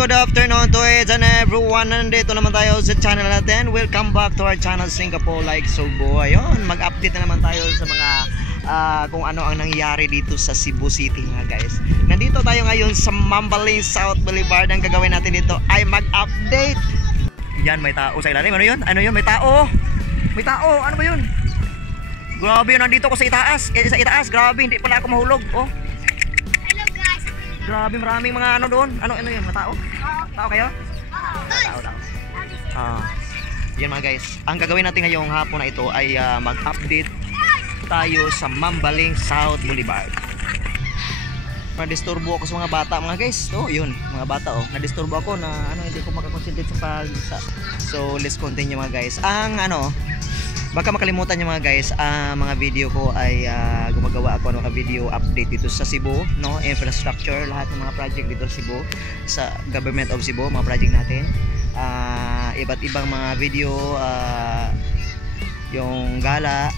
good afternoon to each and everyone. Nandito naman tayo sa channel natin. Welcome back to our channel Singapore Like Sugbo. Ayun, mag-update na naman tayo sa mga kung ano ang nangyayari dito sa Cebu City nga guys. Nandito tayo ngayon sa Mambaling South Boulevard. Ang gagawin natin dito ay mag-update. Yan, may tao sa ilalim. Ano yun? Ano yun? May tao. May tao. Ano ba yun? Grabe yun. Nandito ko sa itaas. Sa itaas. Grabe. Hindi pala ako mahulog. Oh. Grabe, maraming mga ano doon. Ano yun? Mga tao? Tao kayo? Tao. Yan mga guys. Ang gagawin natin ngayong hapon na ito ay mag-update tayo sa Mambaling South Boulevard. Nadisturbo ako sa mga bata mga guys. Oh, yun, mga bata oh. Nadisturbo ako na hindi ko makakonsentrate sa pag-isa. So, let's continue mga guys. Ang baka makalimutan nyo mga guys, mga video ko ay gumagawa ako ng video update dito sa Cebu, no? Infrastructure, lahat ng mga project dito sa Cebu, sa Government of Cebu, mga project natin. Iba't ibang mga video, yung gala,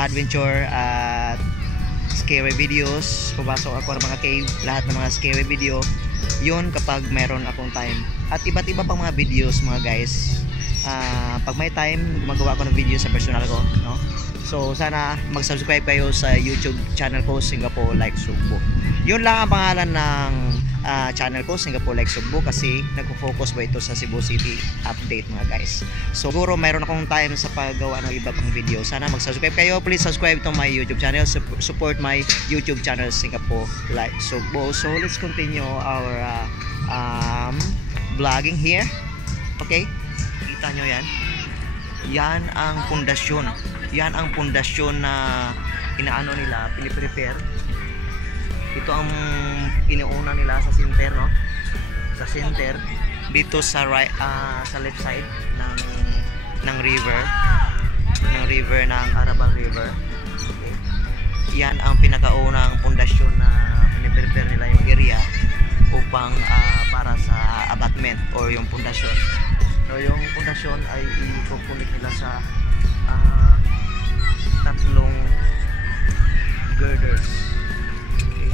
adventure, at scary videos. Pupasok ako ng mga cave, lahat ng mga scary video. Yun kapag meron akong time. At iba't iba pang mga videos mga guys. Pag may time, gumagawa ako ng video sa personal ko, no? So sana mag-subscribe kayo sa YouTube channel ko, Singapore Like Sugbo. Yun lang ang pangalan ng channel ko, Singapore Like Sugbo, kasi nagpo-focus ba ito sa Cebu City update mga guys. So siguro mayroon akong time sa paggawa ng iba pang video. Sana mag-subscribe kayo. Please subscribe to my YouTube channel. Support my YouTube channel, Singapore Like Sugbo. So let's continue our vlogging here. Okay? Kita nyo yan? Yan ang pundasyon. Yan ang pundasyon na inaano nila, piniprepare. Ito ang inuuna nila sa center, no? Sa center dito sa right, sa left side ng river, ng Arabal River. Okay. Yan ang pinakaunang pundasyon na piniprepare nila yung area upang para sa abutment or yung pundasyon. So yung pundasyon ay ipupulik nila sa tatlong girders. Okay.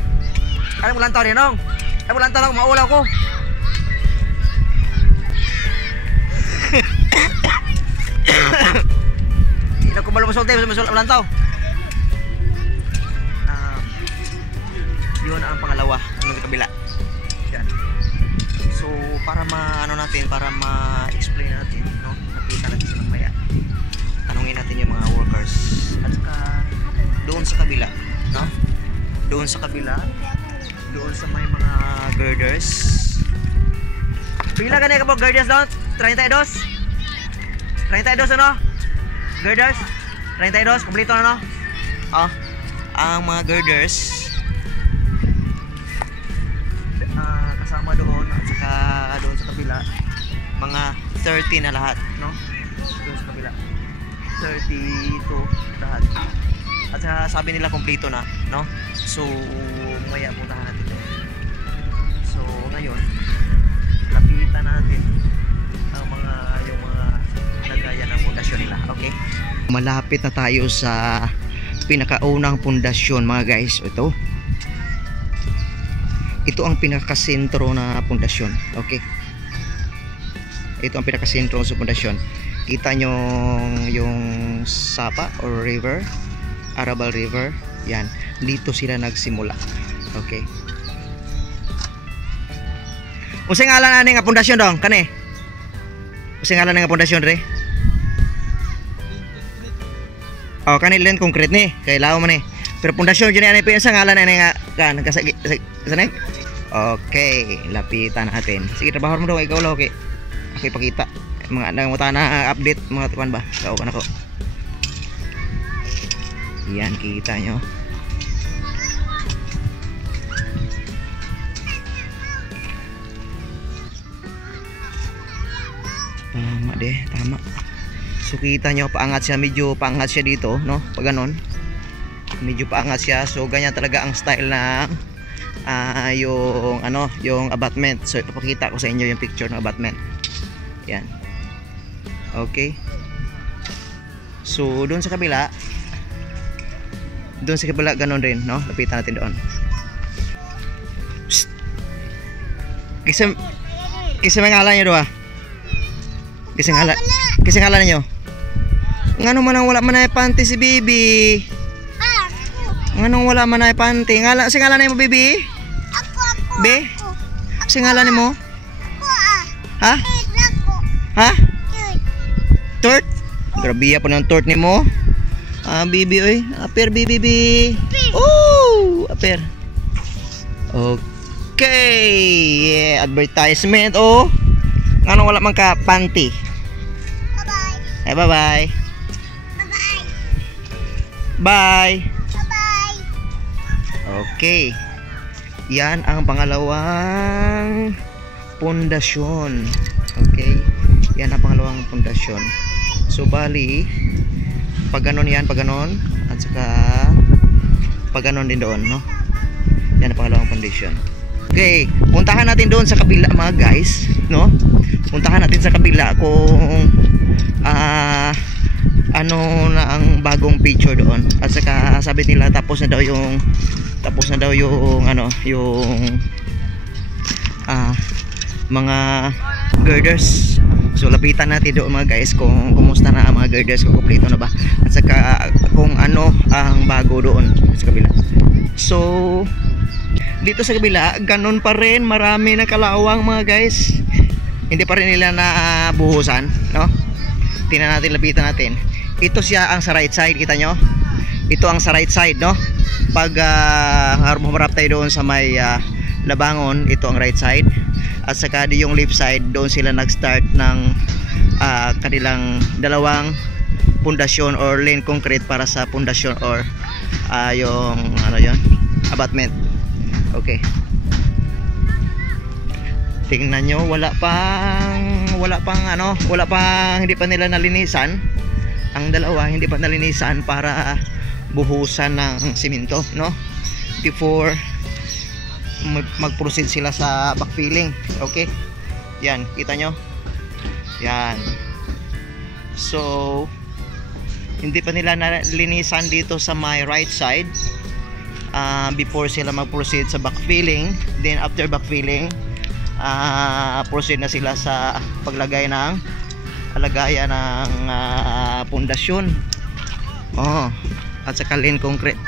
Ano mo lang tao ninong? Ano mo lang tao, maulaw ko. Hindi na ko malo masulti, masulti lang tao. Yun ang pangalawa ng kabila. Yan. So para para ma-explain natin, no? Nakita natin sa mamaya. Tanungin natin yung mga workers. At saka doon sa kabila, no? Doon sa kabila, doon sa may mga girders. Pila ganyan kapag girders doon? 32? 32 ano? Girders? 32, kompleto na no? Oh, ang mga girders kasama doon at saka doon sa kabila mga 30 na lahat, no? Doon sa kabila 32 lahat at saka sabi nila kompleto na, no? So maya puntahan natin ito. So ngayon lapitan natin ang yung mga lagayan ng pundasyon nila. Okay, malapit na tayo sa pinakaunang pundasyon mga guys. Ito ang pinakasentro na pundasyon. Okay, ito ang pinakasentro sa pundasyon. Kita nyo yung Sapa or river, Arabal River. Yan, dito sila nagsimula. Okay, unsay ngalan ani nga pundasyon dong kani? Unsay ngalan nga pundasyon re? Oh, kani len concrete ni kay lao man ni. Pero pundasyon dyan ani sa ngalan ani nga kan sana. Okay, lapitan natin. Sige, trabaho mo daw ikaw lang. Okay, ako ipakita mga nangamutan na update mga tuwan ba. Kauban ako. Yan, kita nyo. Tama deh, tama. So kita nyo, paangat siya, medyo paangat siya dito, no? Pag ganon, medyo paangat siya. So ganyan talaga ang style na yung abutment. So ipakita ko sa inyo yung picture ng abutment. Yan. Okay. So doon sa kabila ganon rin, no? Lapitan natin doon. Kasi Kisa may ngalan niyo doa. Kisa ngalan niyo. Ngano man ang wala man ay panty si Bibi? Nganong wala man ay panty? Ngala, si ngalan mo Bibi? Ako. Be? Si ngalan mo? Ha? Ako. Ha? Tort? Grabe po ng tort ni mo. Bibi oy. Aper Bibi. Oh, aper. Okay. Yeah, advertisement oh. Ngano wala man ka panty? Bye-bye. Bye bye. Bye-bye. Bye. Bye-bye. Okay. Yan ang pangalawang pundasyon. Okay. Yan ang pangalawang pundasyon. So bali, pag ganon yan, pag ganon, at saka pag ganon din doon, no? Yan ang pangalawang pundasyon. Okay, puntahan natin doon sa kabila mga guys, no? Puntahan natin sa kabila kung ano na ang bagong picture doon. At saka sabi nila tapos na daw yung ano, yung mga girders. So lapitan natin doon mga guys kung kumusta na ang mga girders, kung kompleto na ba, at saka kung ano ang bago doon sa kabila. So dito sa kabila ganun pa rin, marami na kalawang mga guys, hindi pa rin nila nabuhusan, no? Tingnan natin, lapitan natin. Ito siya ang sa right side, kita nyo? Ito ang sa right side, no? Pag humarap tayo doon sa may labangon, ito ang right side. At saka di yung left side, doon sila nag-start ng kanilang dalawang pundasyon or lane concrete para sa pundasyon or yung ano yon, abutment. Okay. Tingnan nyo, wala pang hindi pa nila nalinisan. Ang dalawa hindi pa nalinisan para buhusan ng simento, no? Before mag-proceed sila sa backfilling. Okay? Yan, kita nyo? Yan. So hindi pa nila nalinisan dito sa my right side before sila mag-proceed sa backfilling. Then after backfilling, proceed na sila sa paglagay ng alagayan ng pundasyon. At saka lane concrete.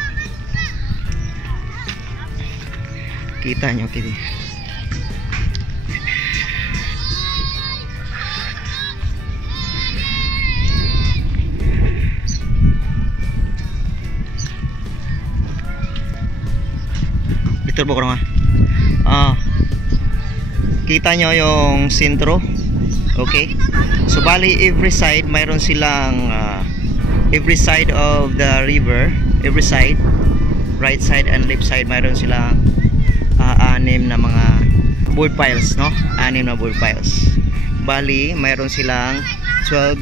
Kita nyo kiti. Iturbo ko nga. Kita nyo yung sentro. Okay, so bali every side mayroon silang every side of the river, every side, right side and left side, mayroon silang anim na mga board piles, no? Anim na board piles. Bali mayroon silang 12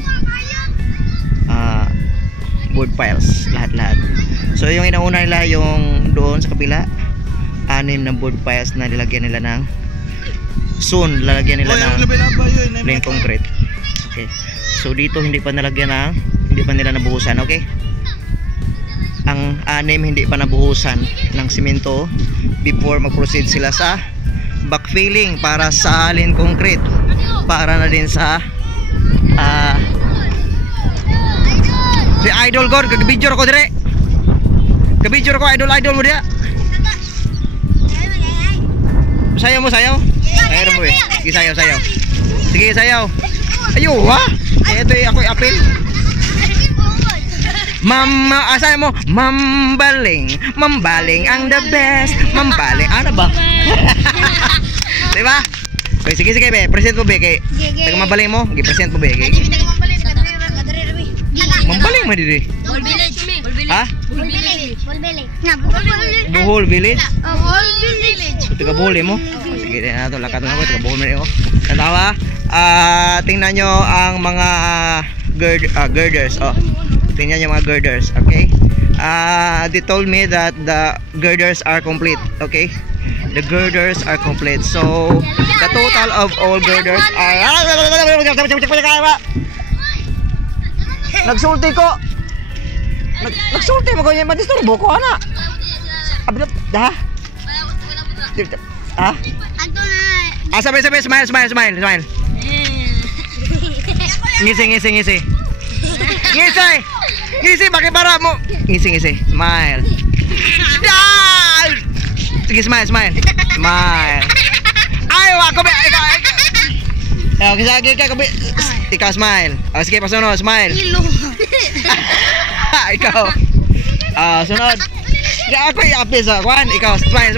board piles lahat-lahat. So yung inauna nila yung doon sa kabila, anim na board piles na nilagyan nila ng soon, lalagyan nila ng plain concrete. Okay. So dito hindi pa nila nabuhusan, okay? Ang anim hindi pa nabuhusan ng simento before mag-proceed sila sa backfilling para sa lane concrete. Para na din sa si Idol God, kag-video ko dire. Kag-video ko idol mo dia. Sayaw mo, sayaw. Sayaw mo eh. Sige, sayaw. Sige, sayaw. Ayo, ha? Ito yung ako'y apel. Sayaw mo. Mambaling ang the best. Mambaling. Ano ba? Diba? Okay, sige, be. Present mo, be. Taga mambaling mo. Okay, present mo, be. Mambaling mo, diri. Ha? Bohol Village. Taga Bohol mo. Sige na ito, lakat na ako, taga Bohol mo rin ako. Natawa, tingnan nyo ang mga girders. Tingnan nyo mga girders, okay? They told me that the girders are complete, okay? The girders are complete. So, the total of all girders are... Nagsulti ko! Nagsulti mo ko yung madisturbo ko, anak! Abdot, ha? Ha? Ato na Sabi, smile. Ngisi. Ngisi, bakit para mo? Ngisi. Smile. Sige, smile. Ay, ako ba? Ikaw, smile. Sige, pasunod, smile. Ikaw. Sunod. Ako i-apis. Kwan, ikaw, smile.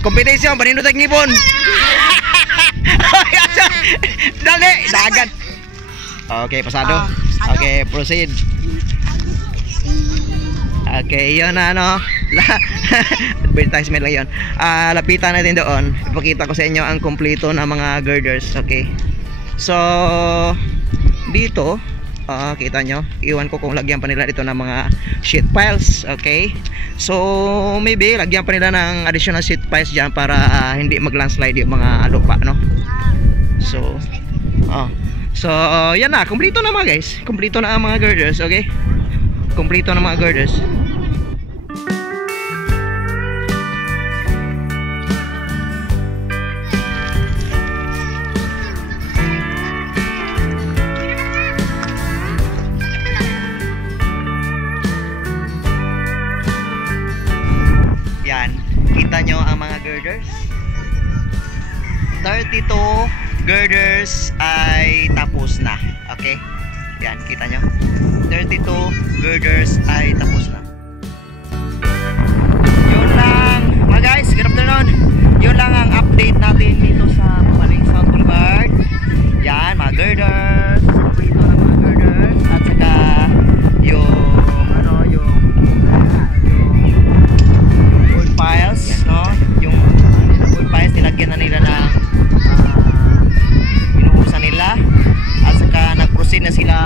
Competition, panindot ang ngipon. Dali, dagat. Okay, pasado. Okay, proceed. Okay, yun ano. Advertisement lang yun. Lapitan natin doon. Ipakita ko sa inyo ang kompleto na mga girders. Okay. So, dito, kita nyo, iwan ko kung lagyan pa nila dito ng mga sheet piles. Okay. So, maybe lagyan pa nila ng additional sheet piles dyan para hindi mag-landslide yung mga lupa, no? So, yan na. Kompleto na mga guys. Kompleto na ang mga girders. Okay. Kompleto na mga girders. Yan, kita nyo ang mga girders. 32 girders ay tapos na. Okay? Yan, kita nyo. 32 girders ay tapos na. Yun lang, mga guys, good afternoon. Yun lang ang update natin dito sa Pumaling South Boulevard. Yan, mga girders. Kompleto ng mga girders. At saka yung wood piles, no? Yung wood piles nilagyan na nila ng binuhusan nila. At saka nag-proceed na sila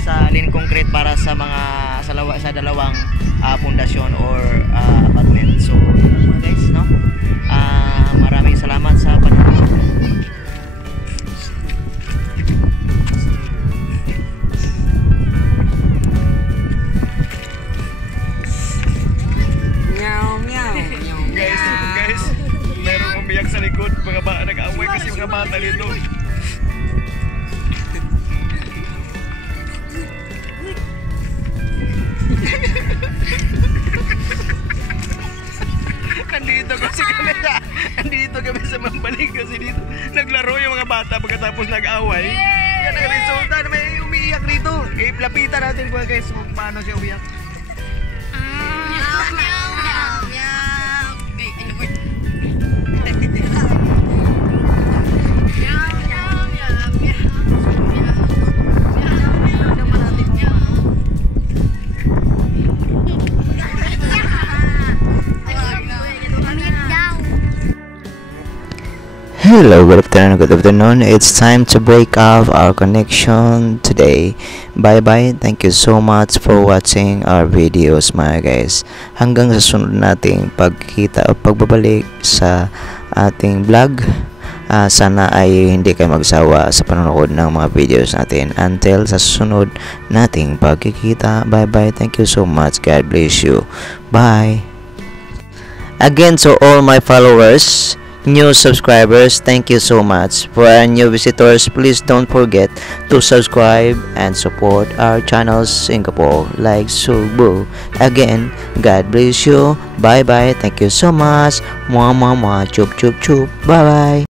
sa lean concrete para sa mga sa dalawang pundasyon or apartment. So, yun mga guys, no? Maraming salamat sa panonood. Guys, merong umiyak sa likod, mga bata nag-aaway kasi mga bata dito. Andito kami sa Mambaling kasi dito naglaro yung mga bata pagkatapos nag-away. Yan ang resulta na may umiiyak dito. Lapitan natin guys kung paano siya umiyak. Hello, good afternoon. It's time to break off our connection today. Bye. Thank you so much for watching our videos mga guys. Hanggang sa sunod nating pagkita o pagbabalik sa ating vlog. Sana ay hindi kayo magsawa sa panonood ng mga videos natin. Until sa susunod nating pagkikita. Bye. Thank you so much. God bless you. Bye. Again, to all my followers, new subscribers, thank you so much. For our new visitors, please don't forget to subscribe and support our channels Singapore like Subu. Again, God bless you. Bye. Thank you so much. Mwah. Chup. Bye.